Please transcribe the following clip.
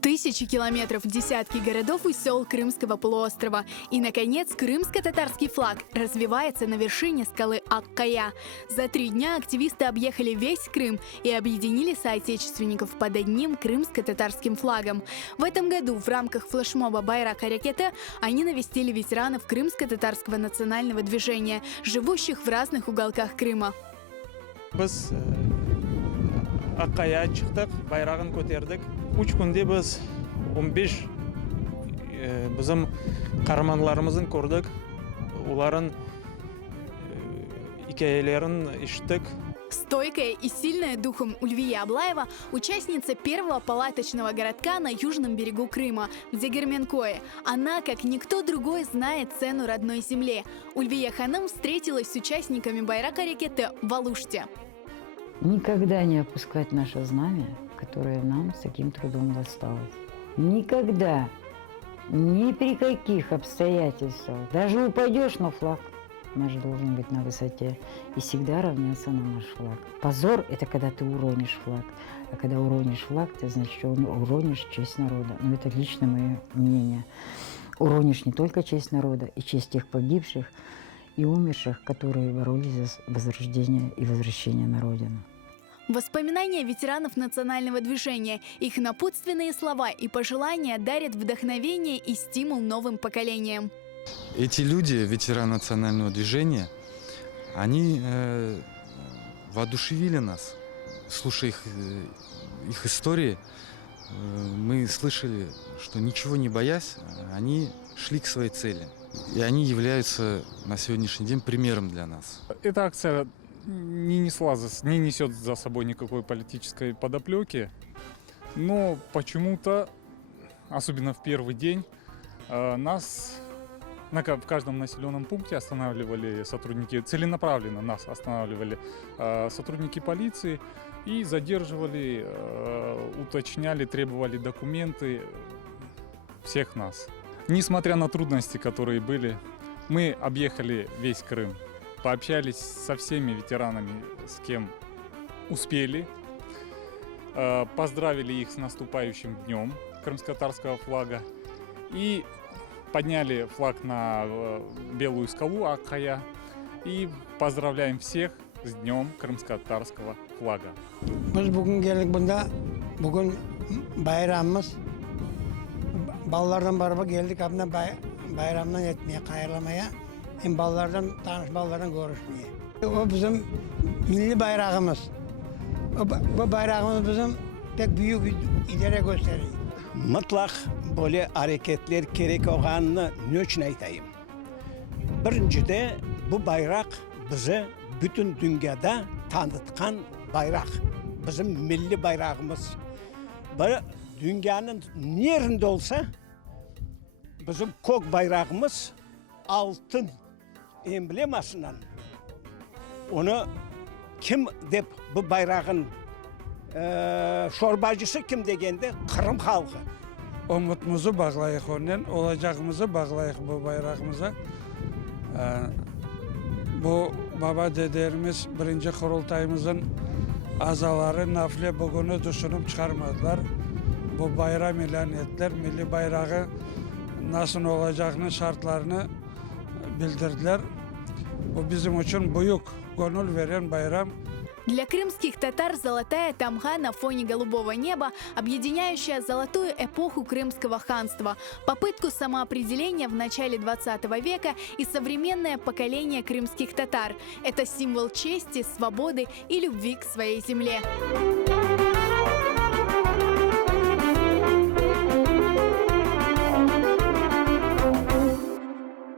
Тысячи километров, десятки городов и сел Крымского полуострова. И, наконец, крымско-татарский флаг развивается на вершине скалы Аккая. За 3 дня активисты объехали весь Крым и объединили соотечественников под одним крымско-татарским флагом. В этом году в рамках флешмоба «Байрак Аракеты» они навестили ветеранов крымско-татарского национального движения, живущих в разных уголках Крыма. Biz Akkaya çıktık, bayrağını ko'tardik. 3 günde biz 15 bizim kahramanlarımızın gördük. Onların hikayelerini işittik. Стойкая и сильная духом Ульвия Аблаева – участница первого палаточного городка на южном берегу Крыма, в Дегерменкое. Она, как никто другой, знает цену родной земле. Ульвия Ханым встретилась с участниками Байрак Аракеты в Алуште. Никогда не опускать наше знамя, которое нам с таким трудом досталось. Никогда, ни при каких обстоятельствах. Даже упадешь, но флаг наш должен быть на высоте и всегда равняться на наш флаг. Позор – это когда ты уронишь флаг. А когда уронишь флаг, ты, значит, уронишь честь народа. Но это лично мое мнение. Уронишь не только честь народа, и честь тех погибших и умерших, которые боролись за возрождение и возвращение на родину. Воспоминания ветеранов национального движения, их напутственные слова и пожелания дарят вдохновение и стимул новым поколениям. Эти люди, ветераны национального движения, они воодушевили нас. Слушая их истории, мы слышали, что ничего не боясь, они шли к своей цели. И они являются на сегодняшний день примером для нас. Эта акция не несет за собой никакой политической подоплеки, но почему-то, особенно в первый день, нас в каждом населенном пункте останавливали сотрудники, целенаправленно нас останавливали сотрудники полиции и задерживали, уточняли, требовали документы всех нас. Несмотря на трудности, которые были, мы объехали весь Крым, пообщались со всеми ветеранами, с кем успели, поздравили их с наступающим днем крымско-татарского флага и подняли флаг на белую скалу Аккая и поздравляем всех с днем крымско-татарского флага. Biz bugün geldik bunda, bugün bayramımız. Ballardan barba geldik abına bayramdan etmeye, kayırlamaya. Hem ballardan, tanış ballardan görüşmeye. O bizim milli bayrağımız. Bu bayrağımız bizim pek büyük ileri gösteriyor. Mutlak böyle hareketler gerek olanını ne için aytayım? Birincide bu bayrak bizi bütün dünyada tanıtkan bayrak. Bizim milli bayrağımız. Bu dünyanın nerede olsa bizim kök bayrağımız altın emblemasından. Onu kim dep bu bayrağın şorbacısı kim degende Kırım halkı. Umutumuzu bağlayıq ondan, olacağımızı bağlayıq bu bayrağımıza. Bu baba dedelerimiz birinci kurultayımızın azaları nafile bugünü düşünüp çıkarmadılar. Bu bayram ilan ettiler. Milli bayrağı nasıl olacağını, şartlarını bildirdiler. Bu bizim için büyük gönül veren bayram. Для крымских татар золотая тамга на фоне голубого неба, объединяющая золотую эпоху крымского ханства, попытку самоопределения в начале 20 века и современное поколение крымских татар. Это символ чести, свободы и любви к своей земле.